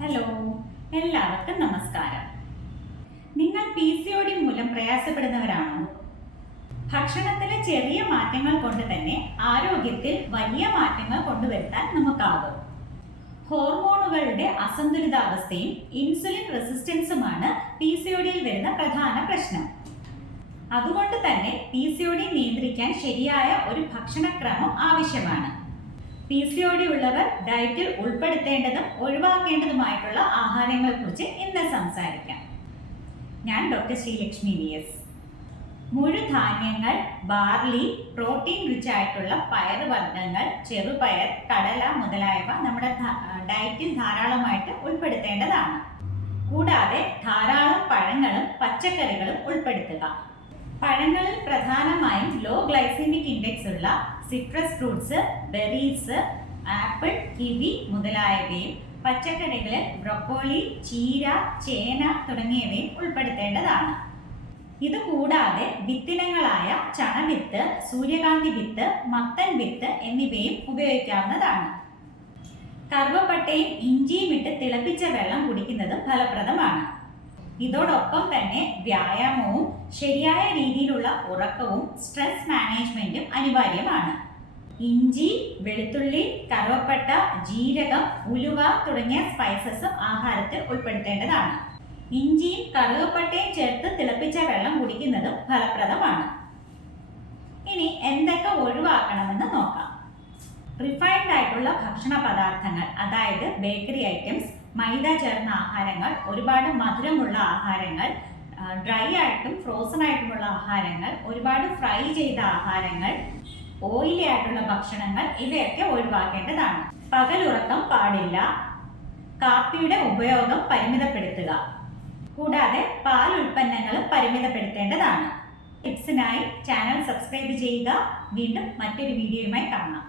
Hello, എല്ലാവർക്കും നമസ്കാരം. നിങ്ങൾ PCOD മൂലം പ്രയാസപ്പെടുന്നവരാണോ? ഭക്ഷണത്തിലെ ചെറിയ മാറ്റങ്ങൾ കൊണ്ട് തന്നെ ആരോഗ്യത്തിൽ വലിയ മാറ്റങ്ങൾ കൊണ്ടുവരുത്താൻ നമുക്കാകും. ഹോർമോണുകളുടെ അസന്തുലിതാവസ്ഥയും ഇൻസുലിൻ റെസിസ്റ്റൻസുമാണ് PCODയിൽ വരുന്ന പ്രധാന പ്രശ്നം. അതുകൊണ്ട് തന്നെ PCOD നിയന്ത്രിക്കാൻ ശരിയായ ഒരു ഭക്ഷണക്രമം ആവശ്യമാണ്. PCOD ഉള്ളവർ ഡയറ്റിൽ ഉൾപ്പെടുത്തേണ്ടതും ഒഴിവാക്കേണ്ടതുമായിട്ടുള്ള ആഹാരങ്ങളെക്കുറിച്ച് ഇന്ന് സംസാരിക്കാം. ഞാൻ ഡോക്ടർ ശ്രീലക്ഷ്മി VS. മുഴുധാന്യങ്ങൾ, ബാർലി, പ്രോട്ടീൻ റിച്ച് ആയിട്ടുള്ള പയറുവർഗ്ഗങ്ങൾ, ചെറുപയർ, കടല മുതലായവ നമ്മുടെ ഡയറ്റിൽ ധാരാളമായിട്ട് ഉൾപ്പെടുത്തേണ്ടതാണ്. കൂടാതെ ധാരാളം പഴങ്ങളും പച്ചക്കറികളും ഉൾപ്പെടുത്തുക. പഴങ്ങളിൽ പ്രധാനമായും ലോ ഗ്ലൈസീമിക് ഇൻഡെക്സ് ഉള്ള citrus fruits, berries, apple, kiwi മുതലായവയും പച്ചക്കറികളിൽ ബ്രൊക്കോളി, ചീര, ചേന തുടങ്ങിയവയും ഉൾപ്പെടുത്തേണ്ടതാണ്. ഇതുകൂടാതെ വിത്തിനങ്ങളായ ചണവിത്ത്, സൂര്യകാന്തി വിത്ത്, മത്തൻ വിത്ത് എന്നിവയും ഉപയോഗിക്കാവുന്നതാണ്. കറുവപ്പട്ടയും ഇഞ്ചിയും ഇട്ട് തിളപ്പിച്ച വെള്ളം കുടിക്കുന്നതും ഫലപ്രദമാണ്. ഇതോടൊപ്പം തന്നെ വ്യായാമവും ശരിയായ രീതിയിലുള്ള ഉറക്കവും സ്ട്രെസ് മാനേജ്മെന്റും അനിവാര്യമാണ്. ഇഞ്ചി, വെളുത്തുള്ളി, കറുവപ്പട്ട, ജീരകം, ഉലുവ തുടങ്ങിയ സ്പൈസസും ആഹാരത്തിൽ ഉൾപ്പെടുത്തേണ്ടതാണ്. ഇഞ്ചിയും കറുവപ്പട്ടയും ചേർത്ത് തിളപ്പിച്ച വെള്ളം കുടിക്കുന്നതും ഫലപ്രദമാണ്. ഇനി എന്തൊക്കെ ഒഴിവാക്കണമെന്ന് നോക്കാം. റിഫൈൻഡ് ആയിട്ടുള്ള ഭക്ഷണ പദാർത്ഥങ്ങൾ, അതായത് ബേക്കറി ഐറ്റംസ്, മൈദ ചേർന്ന ആഹാരങ്ങൾ, ഒരുപാട് മധുരമുള്ള ആഹാരങ്ങൾ, ഡ്രൈ ആയിട്ടും ഫ്രോസൺ ആയിട്ടുമുള്ള ആഹാരങ്ങൾ, ഒരുപാട് ഫ്രൈ ചെയ്ത ആഹാരങ്ങൾ, ഓയിലി ആയിട്ടുള്ള ഭക്ഷണങ്ങൾ ഇവയൊക്കെ ഒഴിവാക്കേണ്ടതാണ്. പകലുറക്കം പാടില്ല. കാപ്പിയുടെ ഉപയോഗം പരിമിതപ്പെടുത്തുക. കൂടാതെ പാൽ ഉൽപ്പന്നങ്ങളും പരിമിതപ്പെടുത്തേണ്ടതാണ്. ടിപ്സിനായി ചാനൽ സബ്സ്ക്രൈബ് ചെയ്യുക. വീണ്ടും മറ്റൊരു വീഡിയോയുമായി കാണാം.